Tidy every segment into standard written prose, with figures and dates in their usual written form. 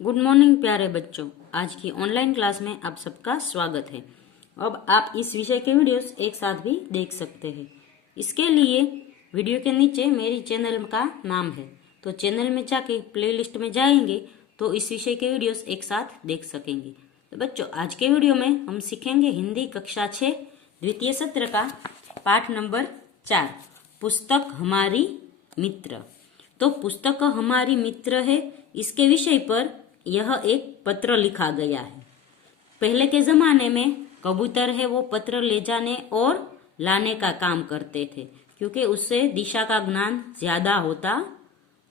Good morning प्यारे बच्चों। आज की ऑनलाइन क्लास में आप सबका स्वागत है। अब आप इस विषय के वीडियोस एक साथ भी देख सकते हैं। इसके लिए वीडियो के नीचे मेरी चैनल का नाम है, तो चैनल में जाके प्लेलिस्ट में जाएंगे तो इस विषय के वीडियोस एक साथ देख सकेंगे। तो बच्चों, आज के वीडियो में हम सीखेंगे हिंदी कक्षा 6 द्वितीय सत्र का पाठ नंबर 4, पुस्तक हमारी मित्र। तो पुस्तक हमारी मित्र है, इसके विषय पर यह एक पत्र लिखा गया है। पहले के जमाने में कबूतर है वो पत्र ले जाने और लाने का काम करते थे, क्योंकि उससे दिशा का ज्ञान ज्यादा होता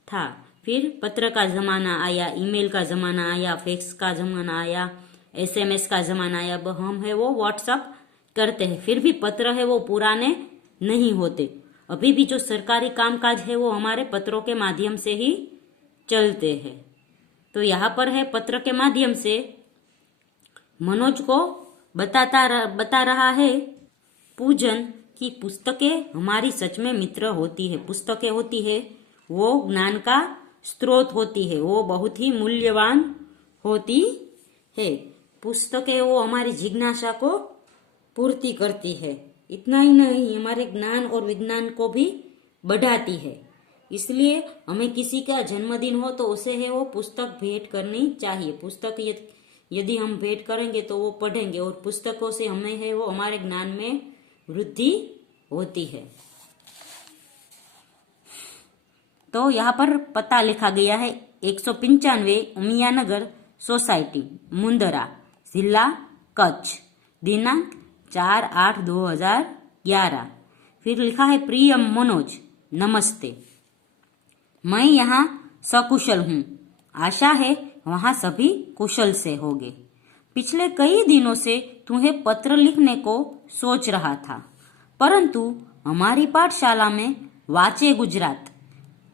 था। फिर पत्र का जमाना आया, ईमेल का जमाना आया, फैक्स का जमाना आया, एसएमएस का जमाना आया। अब हम है वो व्हाट्सएप करते हैं, फिर भी पत्र है वो पुराने नहीं होते। अभी भी जो सरकारी कामकाज है वो हमारे पत्रों के माध्यम से ही चलते हैं। तो यहाँ पर है पत्र के माध्यम से मनोज को बता रहा है पूजन की पुस्तकें हमारी सच में मित्र होती है। पुस्तकें होती है वो ज्ञान का स्रोत होती है, वो बहुत ही मूल्यवान होती है। पुस्तकें वो हमारी जिज्ञासा को पूर्ति करती है। इतना ही नहीं, हमारे ज्ञान और विज्ञान को भी बढ़ाती है। इसलिए हमें किसी का जन्मदिन हो तो उसे है वो पुस्तक भेंट करनी चाहिए। पुस्तक यदि हम भेंट करेंगे तो वो पढ़ेंगे, और पुस्तकों से हमें है वो हमारे ज्ञान में वृद्धि होती है। तो यहाँ पर पता लिखा गया है 195 उमियानगर सोसाइटी, मुंदरा, जिला कच्छ, दिनांक 4/8/2011। फिर लिखा है प्रिय मनोज, नमस्ते। मैं यहाँ सकुशल हूँ, आशा है वहाँ सभी कुशल से होंगे। पिछले कई दिनों से तुम्हें पत्र लिखने को सोच रहा था, परंतु हमारी पाठशाला में वाचे गुजरात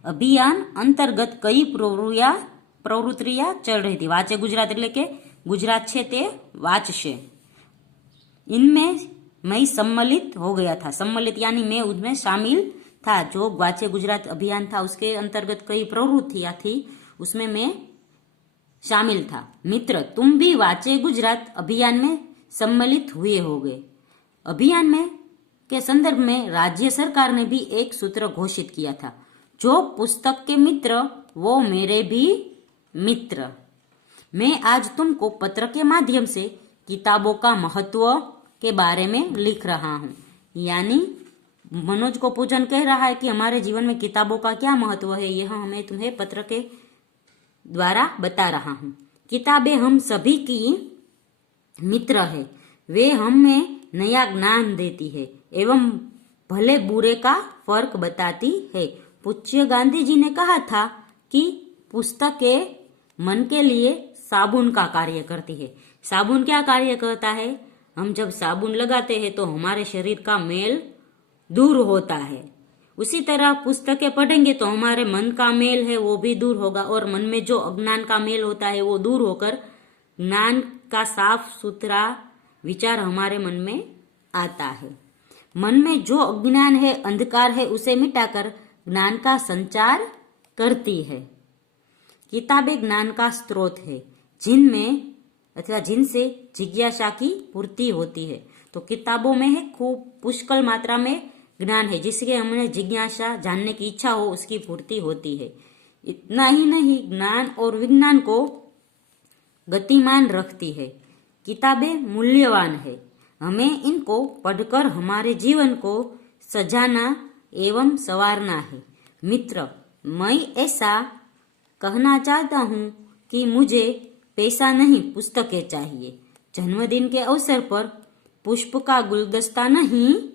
अभियान अंतर्गत कई प्रवृत्तियां चल रही थी। वाचे गुजरात એટલે કે गुजरात છે તે वाचશે। इनमें मैं सम्मिलित हो गया था। सम्मिलित यानी मैं उसमें शामिल था। जो वाचे गुजरात अभियान था उसके अंतर्गत कई प्रवृत्तियां थी, उसमें मैं शामिल था। मित्र, तुम भी वाचे गुजरात अभियान में सम्मिलित हुए होगे। अभियान में के संदर्भ में राज्य सरकार ने भी एक सूत्र घोषित किया था, जो पुस्तक के मित्र वो मेरे भी मित्र। मैं आज तुमको पत्र के माध्यम से किताबों का महत्व के बारे में लिख रहा हूँ। यानी मनोज को पूजन कह रहा है कि हमारे जीवन में किताबों का क्या महत्व है, यह हमें तुम्हें पत्र के द्वारा बता रहा हूँ। किताबें हम सभी की मित्र है, वे हमें नया ज्ञान देती है एवं भले बुरे का फर्क बताती है। पूज्य गांधी जी ने कहा था कि पुस्तकें मन के लिए साबुन का कार्य करती है। साबुन क्या कार्य करता है? हम जब साबुन लगाते हैं तो हमारे शरीर का मैल दूर होता है। उसी तरह पुस्तकें पढ़ेंगे तो हमारे मन का मेल है वो भी दूर होगा, और मन में जो अज्ञान का मेल होता है वो दूर होकर ज्ञान का साफ सुथरा विचार हमारे मन में आता है। मन में जो अज्ञान है, अंधकार है, उसे मिटाकर ज्ञान का संचार करती है। किताबें ज्ञान का स्रोत है, जिनमें अथवा जिनसे जिज्ञासा की पूर्ति होती है। तो किताबों में है खूब पुष्कल मात्रा में ज्ञान है, जिसके हमें जिज्ञासा जानने की इच्छा हो उसकी पूर्ति होती है। इतना ही नहीं, ज्ञान और विज्ञान को गतिमान रखती है। किताबें मूल्यवान है, हमें इनको पढ़कर हमारे जीवन को सजाना एवं संवारना है। मित्र, मैं ऐसा कहना चाहता हूँ कि मुझे पैसा नहीं, पुस्तकें चाहिए। जन्मदिन के अवसर पर पुष्प का गुलदस्ता नहीं,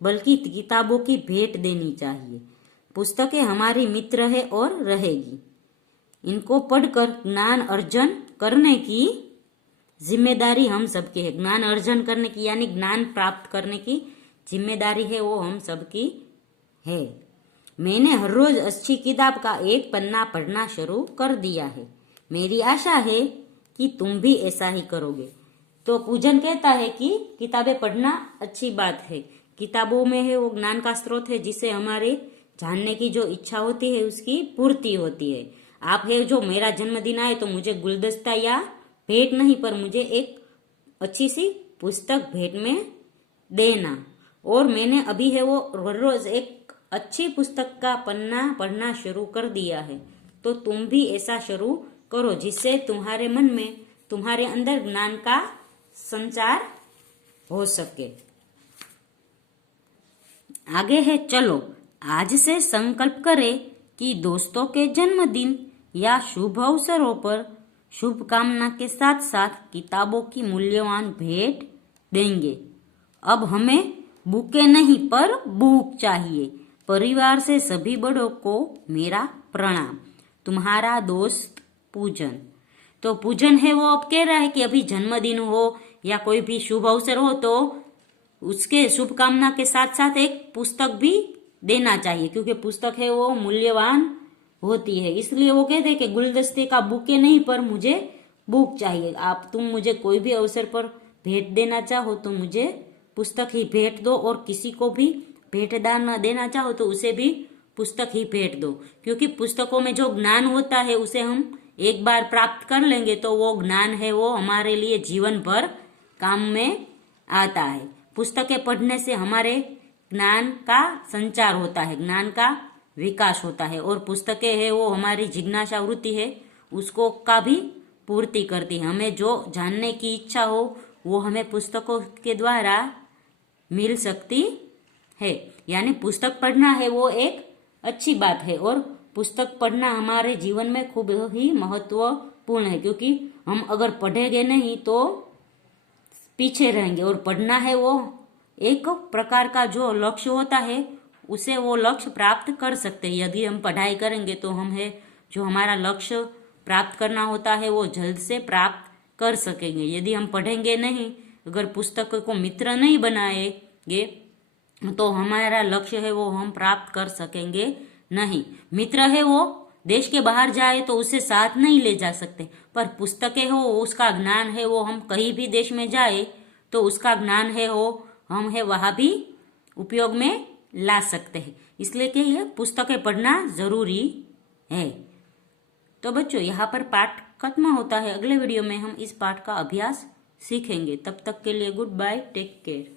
बल्कि किताबों की भेंट देनी चाहिए। पुस्तकें हमारी मित्र है और रहेगी। इनको पढ़कर ज्ञान अर्जन करने की जिम्मेदारी हम सबकी है। ज्ञान अर्जन करने की यानी ज्ञान प्राप्त करने की जिम्मेदारी है वो हम सबकी है। मैंने हर रोज अच्छी किताब का एक पन्ना पढ़ना शुरू कर दिया है। मेरी आशा है कि तुम भी ऐसा ही करोगे। तो पूजन कहता है कि किताबें पढ़ना अच्छी बात है। किताबों में है वो ज्ञान का स्रोत है, जिससे हमारे जानने की जो इच्छा होती है उसकी पूर्ति होती है। आप है जो मेरा जन्मदिन आए तो मुझे गुलदस्ता या भेंट नहीं, पर मुझे एक अच्छी सी पुस्तक भेंट में देना। और मैंने अभी है वो रोज एक अच्छी पुस्तक का पन्ना पढ़ना शुरू कर दिया है, तो तुम भी ऐसा शुरू करो, जिससे तुम्हारे मन में, तुम्हारे अंदर ज्ञान का संचार हो सके। आगे है, चलो आज से संकल्प करें कि दोस्तों के जन्मदिन या शुभ अवसरों पर शुभकामना के साथ साथ किताबों की मूल्यवान भेंट देंगे। अब हमें बुके नहीं पर बुक चाहिए। परिवार से सभी बड़ों को मेरा प्रणाम। तुम्हारा दोस्त पूजन। तो पूजन है वो अब कह रहा है कि अभी जन्मदिन हो या कोई भी शुभ अवसर हो तो उसके शुभकामना के साथ साथ एक पुस्तक भी देना चाहिए, क्योंकि पुस्तक है वो मूल्यवान होती है। इसलिए वो कहते हैं कि गुलदस्ते का बुके नहीं पर मुझे बुक चाहिए। आप तुम मुझे कोई भी अवसर पर भेंट देना चाहो तो मुझे पुस्तक ही भेंट दो, और किसी को भी भेंटदान न देना चाहो तो उसे भी पुस्तक ही भेंट दो, क्योंकि पुस्तकों में जो ज्ञान होता है उसे हम एक बार प्राप्त कर लेंगे तो वो ज्ञान है वो हमारे लिए जीवन भर काम में आता है। पुस्तकें पढ़ने से हमारे ज्ञान का संचार होता है, ज्ञान का विकास होता है, और पुस्तकें है वो हमारी जिज्ञासा वृत्ति है उसको का भी पूर्ति करती है। हमें जो जानने की इच्छा हो वो हमें पुस्तकों के द्वारा मिल सकती है। यानी पुस्तक पढ़ना है वो एक अच्छी बात है, और पुस्तक पढ़ना हमारे जीवन में खूब ही महत्वपूर्ण है, क्योंकि हम अगर पढ़ेंगे नहीं तो पीछे रहेंगे। और पढ़ना है वो एक प्रकार का जो लक्ष्य होता है उसे वो लक्ष्य प्राप्त कर सकते हैं। यदि हम पढ़ाई करेंगे तो हम है जो हमारा लक्ष्य प्राप्त करना होता है वो जल्द से प्राप्त कर सकेंगे। यदि हम पढ़ेंगे नहीं, अगर पुस्तक को मित्र नहीं बनाएंगे तो हमारा लक्ष्य है वो हम प्राप्त कर सकेंगे नहीं। मित्र है वो देश के बाहर जाए तो उसे साथ नहीं ले जा सकते, पर पुस्तकें हो उसका ज्ञान है वो हम कहीं भी देश में जाए तो उसका ज्ञान है वो हम है वहां भी उपयोग में ला सकते हैं। इसलिए कि यह पुस्तकें पढ़ना जरूरी है। तो बच्चों यहाँ पर पाठ खत्म होता है। अगले वीडियो में हम इस पाठ का अभ्यास सीखेंगे। तब तक के लिए गुड बाय, टेक केयर।